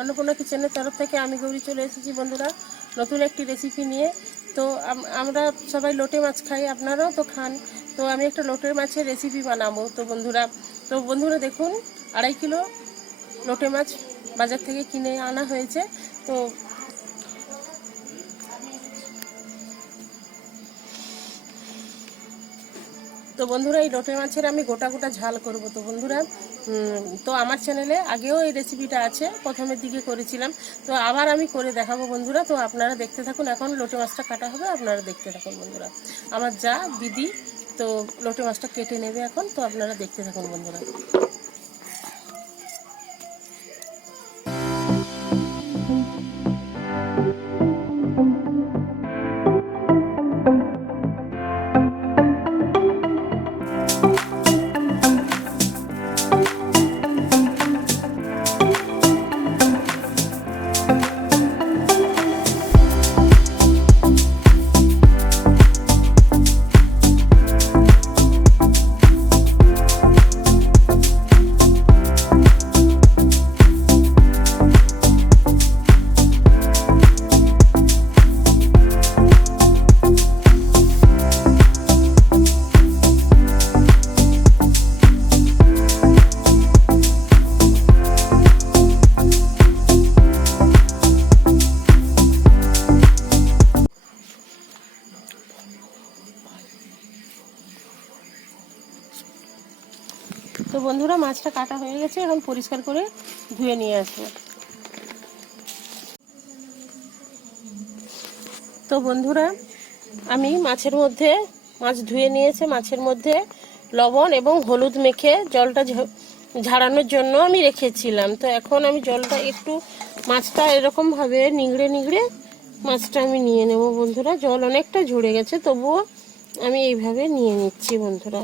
অন্নপূর্ণা কিচেনের তরফ থেকে আমি গৌরী চলে এসেছি বন্ধুরা নতুন একটি রেসিপি নিয়ে। তো আমরা সবাই লোটে মাছ খাই, আপনারাও তো খান। তো আমি একটা লোটে মাছের রেসিপি বানাবো। তো বন্ধুরা দেখুন, 2.5 কিলো লোটে মাছ বাজার থেকে কিনে আনা হয়েছে। তো বন্ধুরা এই লোটে মাছের আমি গোটা গোটা ঝাল করব। তো বন্ধুরা তো আমার চ্যানেলে আগেও এই রেসিপিটা আছে, প্রথমের দিকে করেছিলাম, তো আবার আমি করে দেখাবো বন্ধুরা। তো আপনারা দেখতে থাকুন। এখন লোটে মাছটা কাটা হবে, আপনারা দেখতে থাকুন বন্ধুরা। আমার যা দিদি তো লোটে মাছটা কেটে নেবে এখন, তো আপনারা দেখতে থাকুন বন্ধুরা। তো বন্ধুরা মাছটা কাটা হয়ে গেছে, এখন পরিষ্কার করে ধুয়ে নিয়ে আসবো। তো বন্ধুরা আমি মাছ ধুয়ে নিয়েছে, মাছের মধ্যে লবণ এবং হলুদ মেখে জলটা ঝাড়ানোর জন্য আমি রেখেছিলাম। তো এখন আমি জলটা একটু মাছটা এরকমভাবে নিংড়ে নিংড়ে মাছটা আমি নিয়ে নেব বন্ধুরা। জল অনেকটা ঝরে গেছে, তবুও আমি এইভাবে নিয়ে নিচ্ছি বন্ধুরা।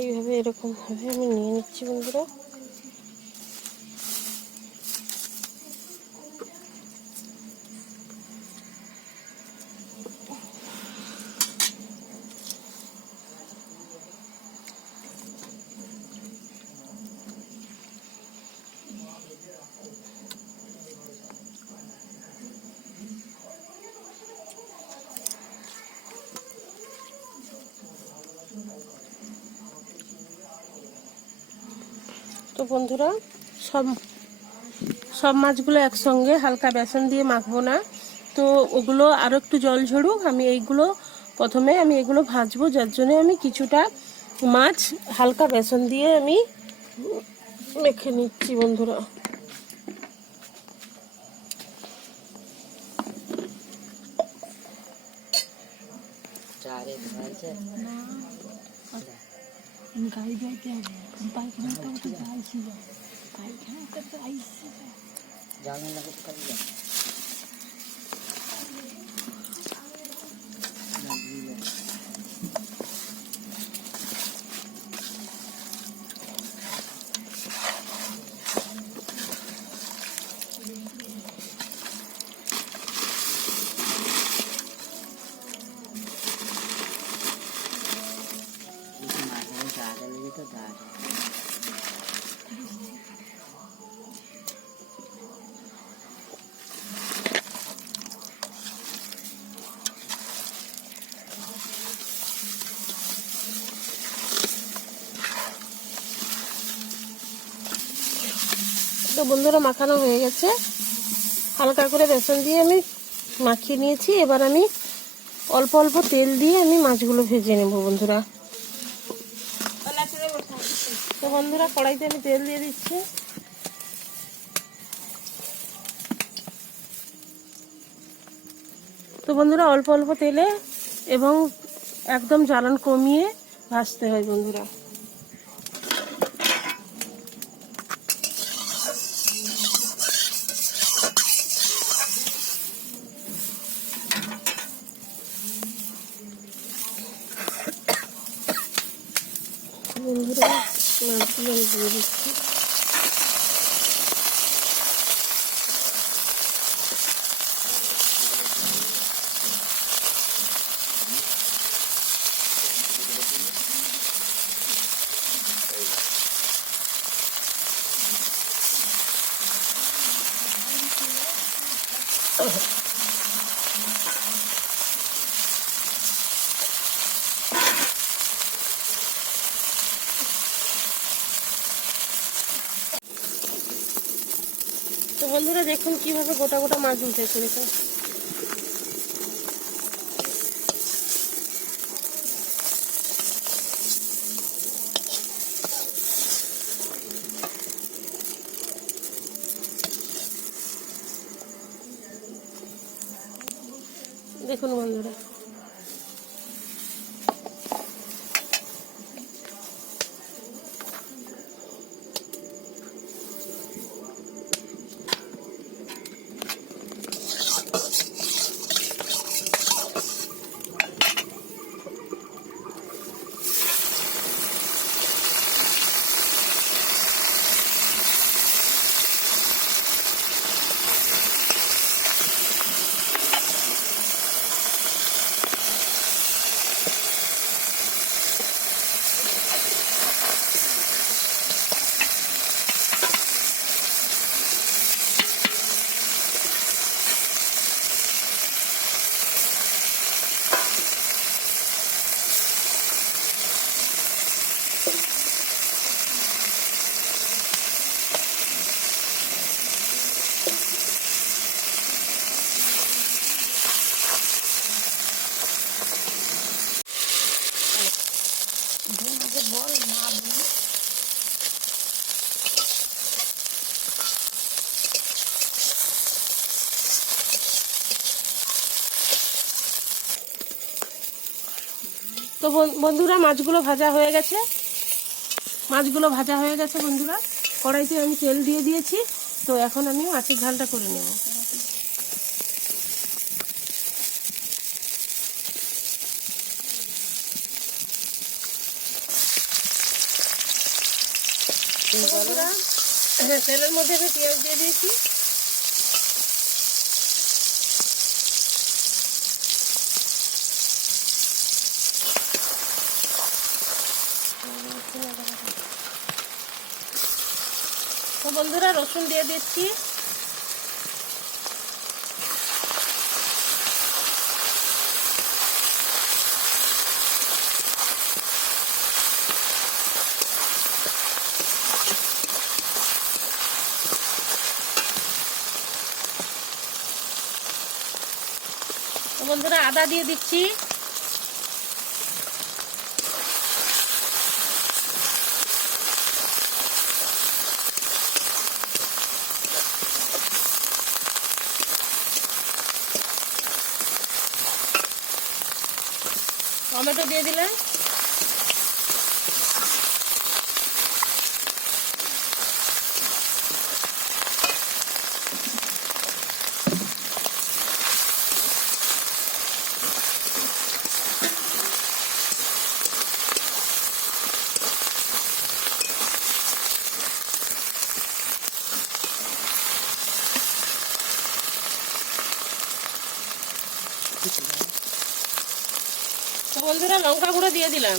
এইভাবে এরকমভাবে আমি নিয়ে নিচ্ছি বন্ধুরা। তো বন্ধুরা সব মাছগুলো একসঙ্গে হালকা বেসন দিয়ে মাখবো না, তো ওগুলো আরও একটু জল ঝরুক। প্রথমে আমি এগুলো ভাজবো, যার জন্য আমি কিছুটা মাছ হালকা বেসন দিয়ে আমি মেখে নিচ্ছি বন্ধুরা। তো বন্ধুরা মাখানো হয়ে গেছে, হালকা করে বেসন দিয়ে আমি মাখিয়ে নিয়েছি। এবার আমি অল্প অল্প তেল দিয়ে আমি মাছগুলো ভেজে নেব বন্ধুরা। তো বন্ধুরা কড়াইতে আমি তেল দিয়ে দিচ্ছি। তো বন্ধুরা অল্প অল্প তেলে এবং একদম জ্বালান কমিয়ে ভাজতে হয় বন্ধুরা। বন্ধুরা মাছগুলো আমি দিয়ে দিচ্ছি। তো বন্ধুরা দেখুন কিভাবে গোটা গোটা মাছ উঠেছে। দেখুন দেখুন বন্ধুরা, তো বন্ধুরা মাছগুলো ভাজা হয়ে গেছে। বন্ধুরা, কড়াইতে আমি তেল দিয়ে দিয়েছি। তো এখন আমি মাছের ঝালটা করে নেব। বন্ধুরা, তেলের মধ্যে আমি পেঁয়াজ দিয়ে দিয়েছি। তো বন্ধুরা রসুন দিয়ে দিচ্ছি। তো বন্ধুরা আদা দিয়ে দিচ্ছি। টমেটো দিয়ে দিলাম। তো বন্ধুরা লঙ্কা গুঁড়ো দিয়ে দিলাম।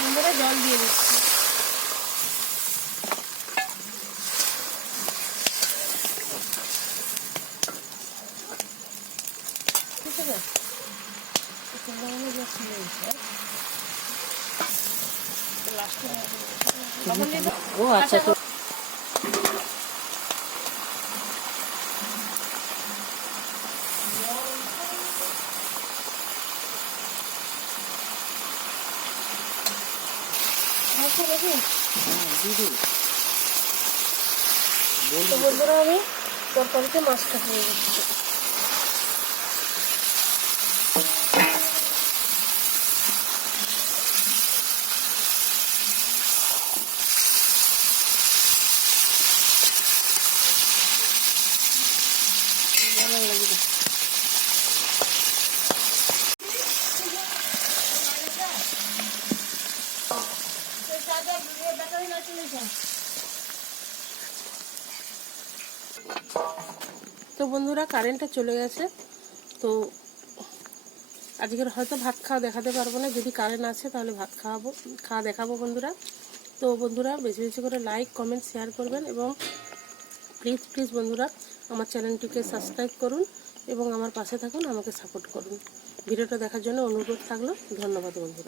বন্ধুরা জল দিয়ে দিচ্ছি। ও আচ্ছা, তো বন্ধুরা আমি তরকারিতে মাছটা দিয়ে দিচ্ছি। বন্ধুরা কারেন্টটা চলে গেছে, তো আজকের হয়তো ভাত খাওয়া দেখাতে পারবো না, যদি কারেন্ট আসে তাহলে ভাত খাওয়া দেখাবো বন্ধুরা। তো বন্ধুরা বেশি বেশি করে লাইক কমেন্ট শেয়ার করবেন, এবং প্লিজ প্লিজ বন্ধুরা আমার চ্যানেলটিকে সাবস্ক্রাইব করুন এবং আমার পাশে থাকুন, আমাকে সাপোর্ট করুন। ভিডিওটা দেখার জন্য অনুরোধ থাকলো। ধন্যবাদ বন্ধুরা।